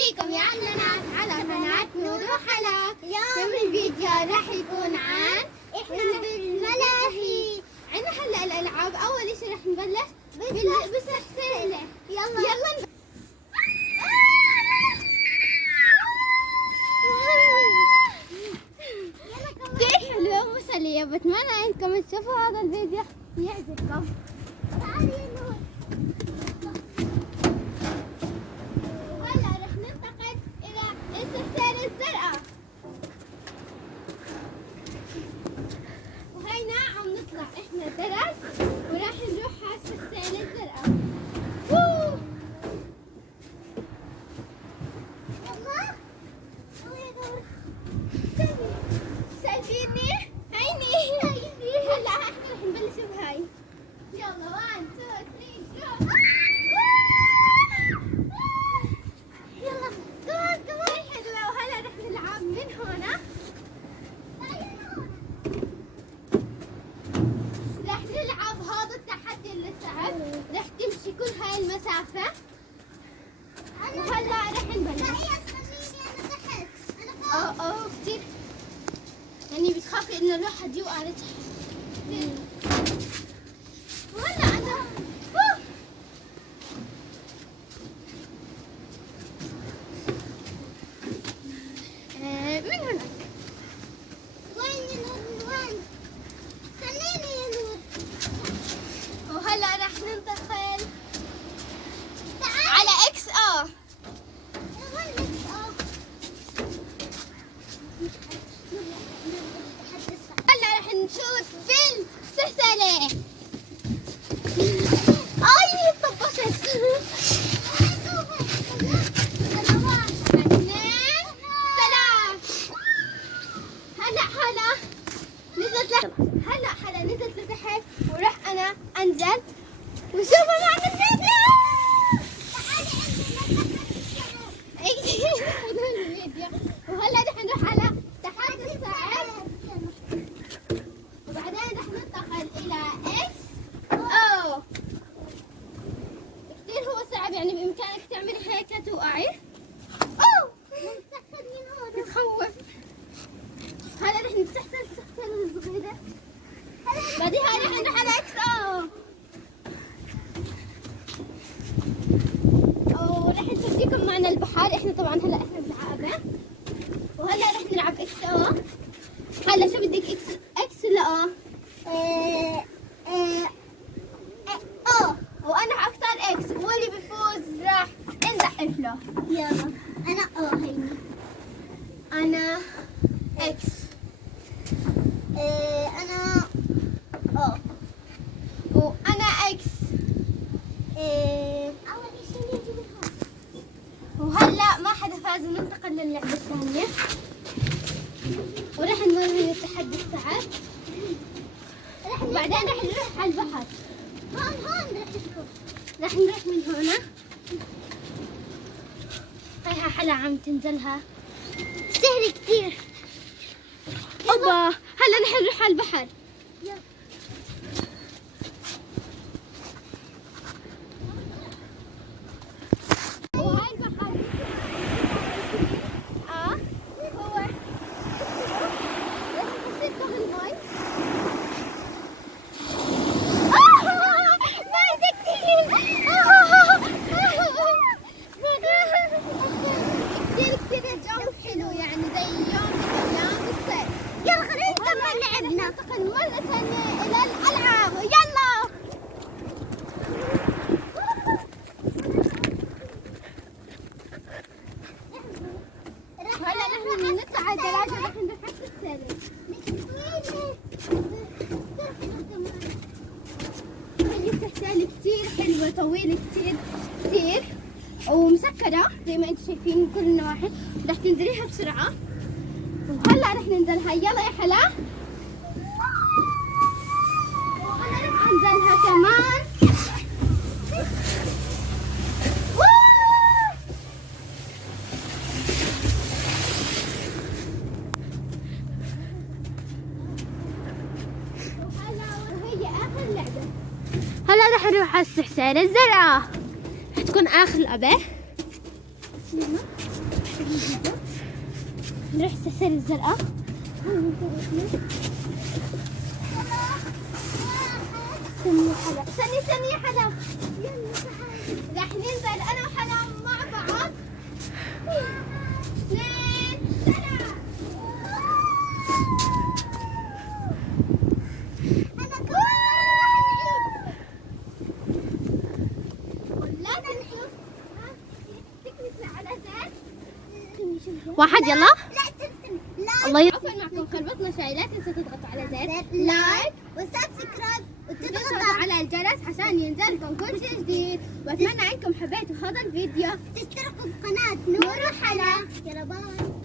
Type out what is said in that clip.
فيكم يا أهلنا على قناة نور وحلا. اليوم الفيديو راح يكون عن إحنا بالملاهي. عندنا هلا الألعاب. أول شيء راح نبلش بالسلسلة. يلا كثير حلوة ومسلية. بتمنى إنكم تشوفوا هذا الفيديو يعجبكم. هلا رح ننتقل إلى السلسلة الزرقاء، وهينا عم نطلع إحنا درج وراح نروح على السلسلة الزرقاء. شايفيني؟ هيني هلا احنا رح نبلش بهاي. يلا 1 2 3 جو. يلا كمان حلوة. وهلا رح نلعب من هنا. رح نلعب هذا التحدي اللي صعب. رح تمشي كل هاي المسافة. وهلا رح نبلش. كتير يعني بتخافي انه الواحد يوقع لتحت. وهلا انا من هنا. وين يا نور؟ وين؟ خليني يا نور. وهلا رح ننتقل على اكس هلا رح نشوت بالسلسلة. اي طبشت. 1 2 3. هلا نزلت لتحت وراح انا انزل وشوفوا معنا الفيديو. وهلا رح نروح على تحدي الصعب، وبعدين رح ننتقل الى اكس او. كثير هو صعب، يعني بامكانك تعملي هيك توقعي. بتخوف. هلا رح نستحسن الصغيرة. بعدين رح نروح على اكس او رح نسجيكم معنا البحر. احنا طبعا هلا احنا بالعقبة. وهلا رح نلعب اكس او. هلا شو بدك اكس ولا وانا حاختار اكس، واللي بيفوز راح انزحف له. يلا انا هيني. انا اكس. انا وانا اكس. اول شيء نيجي من هون. وهلا ما حدا فاز وننتقل للعبة الثانية، وراح نوري التحدي الصعب. وبعدين راح نروح على البحر. هون راح نروح من هنا. هيها حلا عم تنزلها سهل كثير. اوبا هلا رح نروح على البحر. وهاي البحر هو بصير المي. كثير الجو حلو، يعني زي يوم من ايام الصيف. يلا خلينا نكمل لعبنا. ننتقل مرة ثانية إلى الألعاب. يلا هلا نحن نطلع على الدراجة. رح نروح على السلسلة. هي السلسلة كثير حلوة، طويلة كثير ومسكرة زي ما انتم شايفين كل النواحي. رح تنزليها بسرعة. وهلا رح ننزلها. يلا يا حلا. وهلا رح انزلها كمان. وهي اخر لعبة. هلا رح نروح على السلسلة الزرقاء. رح تكون اخر لعبة. نروح السلسلة الزرقاء. استني يا حلا. راح ننزل انا وحلا مع بعض. 2 3. لا تنسوا تكنسوا على زر. واحد يلا. الله عفوا معكم خربطنا شوي. لا تنسوا تضغطوا على زر لايك وسبسكرايب وتضغطوا على الجرس عشان ينزلكم كل شيء جديد. واتمنى انكم حبيتوا هذا الفيديو. تشتركوا بقناة نور وحلا. يلا باي.